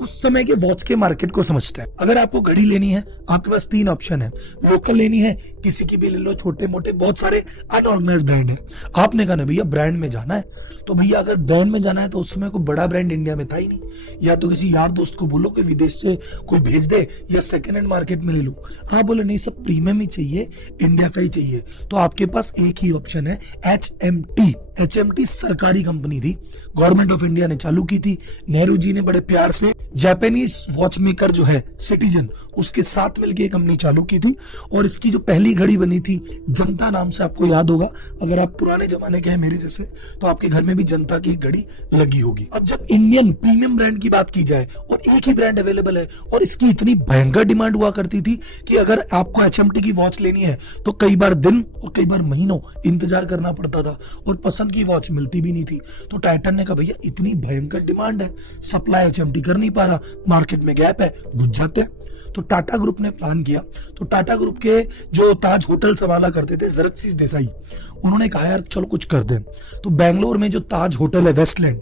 उस समय के वॉच के मार्केट को समझते हैं। अगर आपको घड़ी लेनी है, आपके पास 3 ऑप्शन है। लोकल लेनी है, किसी की भी ले लो, छोटे मोटे बहुत सारे अनऑर्गेनाइज्ड ब्रांड है। आपने कहा ना भैया ब्रांड में जाना है, तो भैया अगर ब्रांड में जाना है तो उस समय कोई बड़ा ब्रांड इंडिया में था ही नहीं। या तो किसी यार दोस्त को बोलो कि विदेश से कोई भेज दे, या सेकेंड हैंड मार्केट में ले लो। आप बोले नहीं, सब प्रीमियम ही चाहिए, इंडिया का ही चाहिए। तो आपके पास एक ही ऑप्शन है, HMT। HMT सरकारी कंपनी थी, गवर्नमेंट ऑफ इंडिया ने चालू की थी। नेहरू जी ने बड़े प्यार से जापानीज वॉच मेकर जो है सिटीजन, उसके साथ मिलकर कंपनी चालू की थी। और इसकी जो पहली घड़ी बनी थी जनता नाम से, आपको याद होगा, अगर आप पुराने जमाने के हैं मेरे जैसे, तो आपके घर में भी जनता की घड़ी लगी होगी। अब जब इंडियन प्रीमियम ब्रांड की बात की जाए और एक ही ब्रांड अवेलेबल है, और इसकी इतनी भयंकर डिमांड हुआ करती थी कि अगर आपको HMT की वॉच लेनी है तो कई बार दिन और कई बार महीनों इंतजार करना पड़ता था, और पसंद की वॉच मिलती भी नहीं थी। तो टाइटन ने कहा भैया इतनी भयंकर डिमांड है, सप्लाई HMT कर नहीं पा रहा, मार्केट में गैप है, घुस जाते हैं। तो टाटा ग्रुप ने प्लान किया। तो टाटा ग्रुप के जो ताज होटल संभाला करते थे जरकसीस देसाई, उन्होंने कहा यार चलो कुछ कर दें। तो बेंगलोर में जो ताज होटल है वेस्टलैंड,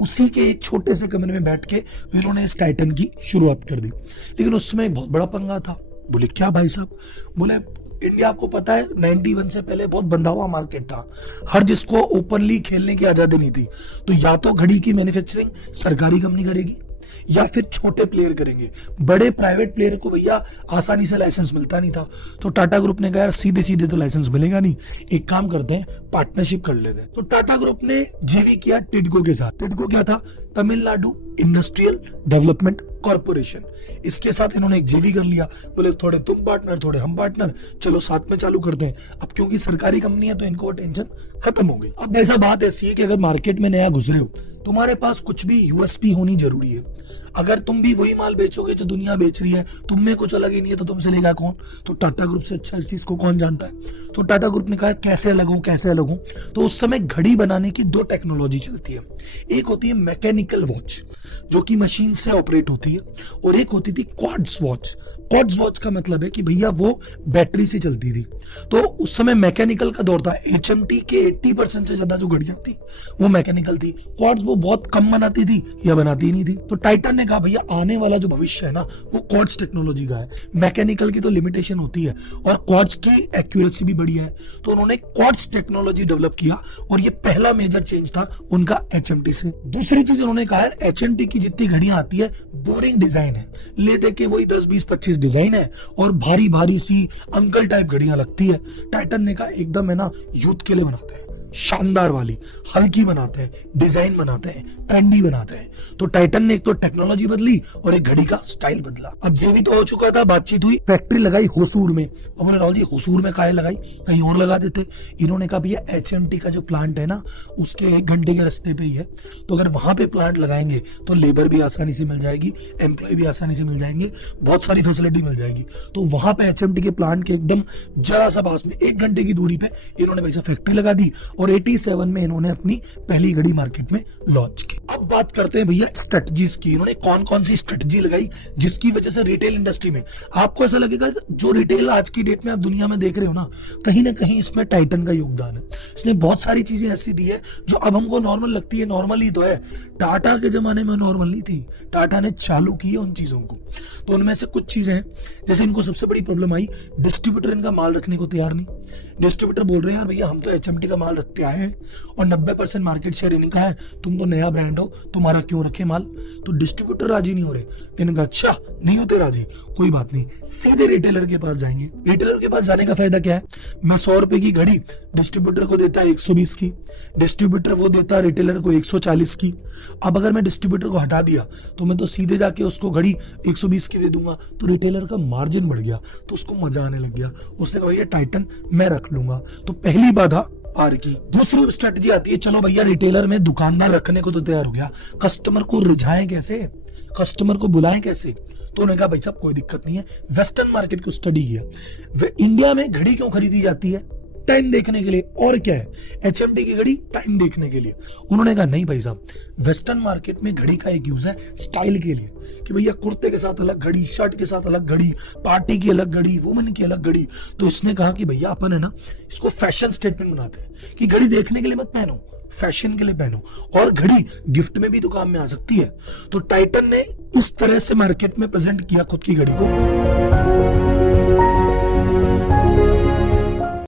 उसी के एक छोटे से कमरे में बैठ के इन्होंने इस टाइटन की शुरुआत कर दी। लेकिन उस समय बहुत बड़ा पंगा था। बोले क्या भाई साहब? बोले इंडिया आपको पता है 91 से पहले बहुत बंधा हुआ मार्केट था, हर जिसको ओपनली खेलने की आजादी नहीं थी। तो या तो घड़ी की मैन्युफैक्चरिंग सरकारी कंपनी करेगी, या फिर छोटे प्लेयर करेंगे। बड़े प्राइवेट प्लेयर को भैया आसानी से लाइसेंस मिलता नहीं था। तो टाटा ग्रुप ने कहा यार सीधे सीधे तो लाइसेंस मिलेगा नहीं, एक काम करते हैं पार्टनरशिप कर लेते हैं। तो टाटा ग्रुप ने जेवी किया टिडको के साथ। टिडको क्या था? Tamil Nadu industrial development corporation. इसके साथ इन्होंने एक जेवी कर लिया। बोले थोड़े तुम पार्टनर, थोड़े हम पार्टनर, चलो साथ में चालू करते हैं। अब क्योंकि सरकारी कंपनी है तो इनको टेंशन खत्म हो गई। अब ऐसा बात ऐसी है कि अगर मार्केट में नया घुस रहे हो, तुम्हारे पास कुछ भी यूएसपी होनी जरूरी है। अगर तुम भी वही माल बेचोगे जो दुनिया बेच रही है, तुम में कुछ अलग ही नहीं है, तो तुमसे लेगा कौन? तो टाटा ग्रुप से अच्छा इस चीज को कौन जानता है? तो टाटा ग्रुप ने कहा कैसे अलग हूं, कैसे अलग हूं। तो उस समय घड़ी बनाने की 2 टेक्नोलॉजी चलती है। एक होती है मैकेनिकल वॉच, जो कि मशीन से ऑपरेट होती है, और एक होती थी क्वार्ट्ज वॉच। क्वार्ट्ज वॉच का मतलब है कि भैया वो बैटरी से चलती थी। तो उस समय मैकेनिकल का दौर था। HMT के 80% से ज्यादा जो घड़ियां थी वो मैकेनिकल थी। क्वार्ट्ज वो बहुत कम बनाती थी या बनाती ही नहीं थी। तो टाइटन ने कहा भैया आने वाला जो भविष्य है ना, वो क्वार्ट्ज टेक्नोलॉजी का है। मैकेनिकल की तो लिमिटेशन होती है और क्वार्ट्ज की एक्यूरेसी भी बढ़िया है। तो उन्होंने क्वार्ट्ज टेक्नोलॉजी डेवलप किया, और ये पहला मेजर चेंज था उनका HMT से। दूसरी चीज उन्होंने कहा है HMT की जितनी घड़ियां आती है बोरिंग डिजाइन है, ले दे के वही 10, 20, 25 डिजाइन है, और भारी भारी सी अंकल टाइप घड़ियां लगती है। टाइटन ने कहा एकदम है ना यूथ के लिए बनाते हैं, शानदार वाली, हल्की बनाते हैं, डिजाइन बनाते हैं, ट्रेंडी बनाते हैं। तो टाइटन ने एक तो टेक्नोलॉजी बदली और एक घड़ी का स्टाइल बदला। अब जेवी तो हो चुका था, बातचीत हुई, फैक्ट्री लगाई होसूर में। और बोले राहुल जी होसूर में काहे लगाई, कहीं और लगा देते। इन्होंने कहा भैया HMT का जो प्लांट है ना, उसके 1 घंटे के रास्ते पे ही है, तो अगर वहां पे प्लांट लगाएंगे तो लेबर भी आसानी से मिल जाएगी, एम्प्लॉय भी आसानी से मिल जाएंगे, बहुत सारी फैसिलिटी मिल जाएगी। तो वहां पे HMT के प्लांट के एकदम जरा सा पास में 1 घंटे की दूरी पे इन्होंने वैसा फैक्ट्री लगा दी, और 87 में इन्होंने अपनी पहली घड़ी मार्केट में लॉन्च की। अब बात करते हैं भैया स्ट्रेटजीज की। इन्होंने कौन कौन सी स्ट्रेटजी लगाई जिसकी वजह से रिटेल इंडस्ट्री में आपको ऐसा लगेगा जो रिटेल आज की डेट में आप दुनिया में देख रहे हो ना कहीं इसमें टाइटन का योगदान है। इसने बहुत सारी चीजें ऐसी दी है जो अब हमको नॉर्मल लगती है, नॉर्मल ही तो है, टाटा के जमाने में नॉर्मल नहीं थी। टाटा ने चालू की है उन चीजों को। तो उनमें से कुछ चीजें हैं, जैसे इनको सबसे बड़ी प्रॉब्लम आई, डिस्ट्रीब्यूटर इनका माल रखने को तैयार नहीं। डिस्ट्रीब्यूटर बोल रहे हैं यार भैया हम तो HMT का माल रखते आए हैं और 90% मार्केट शेयर इनका है, तुम तो नया ब्रांड हो, तुम्हारा क्यों रखे माल? तो डिस्ट्रीब्यूटर राजी नहीं हो रहे। इनका अच्छा नहीं होते राजी, कोई बात नहीं, सीधे रिटेलर के पास जाएंगे। रिटेलर के पास जाने का फायदा क्या है? मैं 100 रुपए की घड़ी डिस्ट्रीब्यूटर को देता है 120 की, डिस्ट्रीब्यूटर वो देता है रिटेलर को 140 की। अब अगर मैं डिस्ट्रीब्यूटर को हटा दिया तो मैं तो सीधे जाके उसको घड़ी 120 की दे दूंगा, तो रिटेलर का मार्जिन बढ़ गया, तो उसको मजा आने लग गया। उसने कहा भैया टाइटन मैं रख लूंगा। तो पहली बाधा पार की। दूसरी स्ट्रेटजी आती है, चलो भैया रिटेलर में दुकानदार रखने को तो तैयार हो गया, कस्टमर को रिझाएं कैसे, कस्टमर को बुलाएं कैसे? तो उन्होंने कहा भाई साहब कोई दिक्कत नहीं है, वेस्टर्न मार्केट को स्टडी किया। इंडिया में घड़ी क्यों खरीदी जाती है? टाइम देखने के लिए। और क्या है? HMT की घड़ी टाइम देखने के लिए। उन्होंने कहा नहीं भाई साहब, वेस्टर्न मार्केट में घड़ी का एक यूज है स्टाइल के लिए, कि भैया कुर्ते के साथ अलग घड़ी, शर्ट के साथ अलग घड़ी, पार्टी की अलग घड़ी, वुमेन की अलग घड़ी। तो इसने कहा कि भैया अपन है ना इसको फैशन स्टेटमेंट बनाते हैं कि घड़ी देखने के लिए मत पहनो, फैशन के लिए पहनो, और घड़ी गिफ्ट में भी तो काम में आ सकती है। तो टाइटन ने इस तरह से मार्केट में प्रेजेंट किया खुद की घड़ी को।